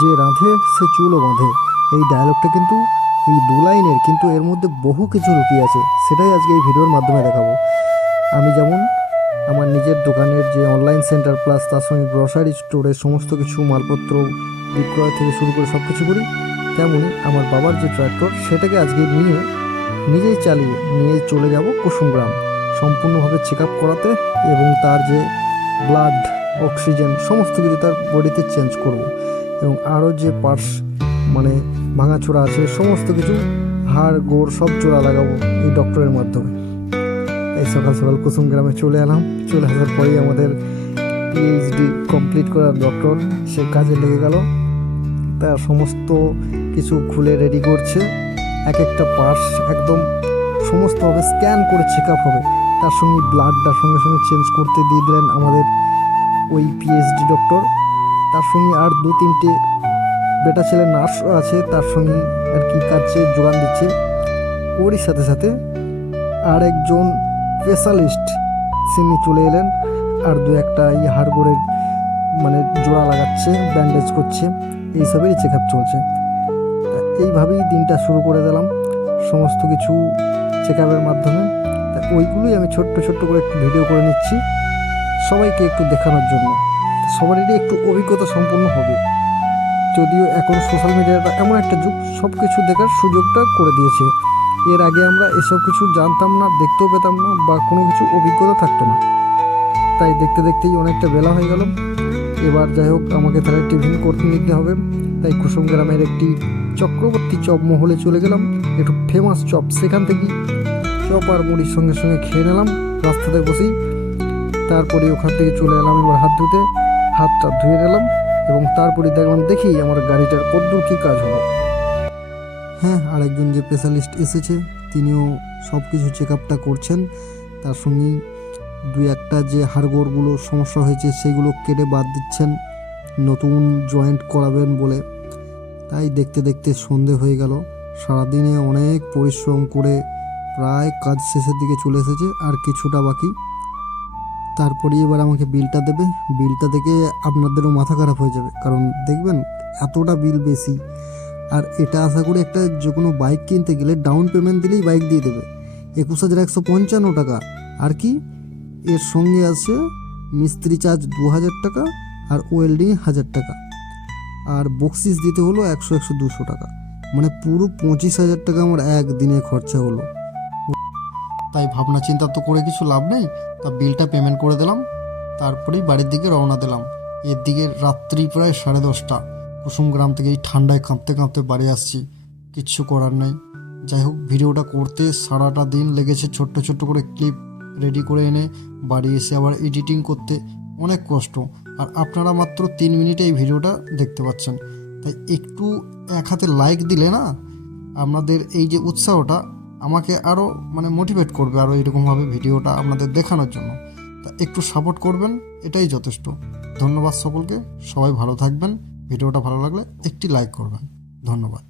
যে রাঁধে সে চুলও বাঁধে, এই ডায়লগটা কিন্তু এই দু লাইনের, কিন্তু এর মধ্যে বহু কিছু লুকিয়ে আছে। সেটাই আজকে এই ভিডিওর মাধ্যমে দেখাবো। আমি যেমন আমার নিজের দোকানের যে অনলাইন সেন্টার প্লাস তার সঙ্গে গ্রসারি স্টোরের সমস্ত কিছু মালপত্র বিক্রয় থেকে শুরু করে সব কিছু করি, তেমনই আমার বাবার যে ট্র্যাক্টর সেটাকে আজকে নিজেই চালিয়ে নিয়ে চলে যাব কুসুমগ্রাম সম্পূর্ণভাবে চেক আপ করাতে, এবং তার যে ব্লাড, অক্সিজেন সমস্ত কিছু তার বডিতে চেঞ্জ করব, এবং আরও যে পার্টস মানে ভাঙাচোরা আছে সমস্ত কিছু হাড় গোড় সব জোড়া লাগাবো এই ডক্টরের মাধ্যমে। এই সকাল সকাল কুসুমগ্রামে চলে এলাম। চলে আসার পরেই আমাদের পিএইচডি কমপ্লিট করার ডক্টর সে কাজে লেগে গেল। তার সমস্ত কিছু খুলে রেডি করছে, এক একটা পার্টস একদম সমস্তভাবে স্ক্যান করে চেক আপ হবে। তার সঙ্গে ব্লাডটা সঙ্গে সঙ্গে চেঞ্জ করতে দিয়ে দিলেন আমাদের ওই পিএইচডি ডক্টর। তার সঙ্গে আর দু তিনটে বেটা ছেলে নার্সও আছে, তার সঙ্গে আর কি কাজে যোগান দিচ্ছে। ওরই সাথে সাথে আর একজন স্পেশালিস্ট তিনি চলে এলেন, আর দু একটা হাড়গোড়ের মানে জোড়া লাগাচ্ছে, ব্যান্ডেজ করছে, এইসবেরই চেক আপ চলছে। তা এইভাবেই দিনটা শুরু করে দিলাম সমস্ত কিছু চেক আপের মাধ্যমে। তা ওইগুলোই আমি ছোট্ট ছোট্ট করে একটু ভিডিও করে নিচ্ছি সবাইকে একটু দেখানোর জন্য, সবারই একটু অভিজ্ঞতা সম্পন্ন হবে। যদিও এখন সোশ্যাল মিডিয়াটা এমন একটা যুগ, সব কিছু দেখার সুযোগটা করে দিয়েছে। এর আগে আমরা এসব কিছু জানতাম না, দেখতেও পেতাম না, বা কোনো কিছু অভিজ্ঞতা থাকতো না। তাই দেখতে দেখতেই অনেকটা বেলা হয়ে গেল। এবার যাই হোক, আমাকে তাহলে টিফিন করতে নিতে হবে। তাই কুসুম গ্রামের একটি চক্রবর্তী চপ মহলে চলে গেলাম, একটু ফেমাস চপ, সেখান থেকেই চপ আর মুড়ির সঙ্গে সঙ্গে খেয়ে নিলাম রাস্তাতে বসেই। তারপরে ওখান থেকে চলে এলাম এবার হাত ধুতে, হাতটা ধুয়ে নিলাম, এবং তারপরে দেখলাম দেখি আমার গাড়িটার কতদূর কী কাজ হলো। হ্যাঁ, আরেকজন যে স্পেশালিস্ট এসেছে তিনিও সব কিছু চেক আপটা করছেন। তার সঙ্গেই দুই একটা যে হাড়গোড়গুলো সমস্যা হয়েছে সেগুলো কেটে বাদ দিচ্ছেন, নতুন জয়েন্ট করাবেন বলে। তাই দেখতে দেখতে সন্ধে হয়ে গেল। সারাদিনে অনেক পরিশ্রম করে প্রায় কাজ শেষের দিকে চলে এসেছে, আর কিছুটা বাকি। তারপরে এবার আমাকে বিলটা দেবে। বিলটা দেখে আপনাদেরও মাথা খারাপ হয়ে যাবে, কারণ দেখবেন এতটা বিল বেশি। আর এটা আশা করি একটা যে কোনো বাইক কিনতে গেলে ডাউন পেমেন্ট দিলেই বাইক দিয়ে দেবে 21,155 টাকা। আর কি এর সঙ্গে আছে মিস্ত্রি চার্জ 2,000 টাকা, আর ওয়েল্ডিং 1,000 টাকা, আর বক্সিস দিতে হলো 100-200 টাকা। মানে পুরো 25,000 টাকা আমার একদিনে খরচা হলো। তাই ভাবনা চিন্তা তো করে কিছু লাভ নেই, তা বিলটা পেমেন্ট করে দিলাম। তারপরেই বাড়ির দিকে রওনা দিলাম। এর দিকে রাত্রি প্রায় 10:30। কুসুমগ্রাম থেকে এই ঠান্ডায় কাঁপতে কাঁপতে বাড়ি আসছি, কিচ্ছু করার নেই। যাই হোক, ভিডিওটা করতে সারাটা দিন লেগেছে, ছোট্ট ছোট্ট করে ক্লিপ রেডি করে এনে বাড়ি এসে আবার এডিটিং করতে অনেক কষ্ট। আর আপনারা মাত্র 3 মিনিটে এই ভিডিওটা দেখতে পাচ্ছেন। তাই একটু এক হাতে লাইক দিলে না, আপনাদের এই যে উৎসাহটা আমাকে আরও মানে মোটিভেট করবে আরও এরকমভাবে ভিডিওটা আপনাদের দেখানোর জন্য। তা একটু সাপোর্ট করবেন, এটাই যথেষ্ট। ধন্যবাদ সকলকে, সবাই ভালো থাকবেন। ভিডিওটা ভালো লাগলে একটি লাইক করবেন। ধন্যবাদ।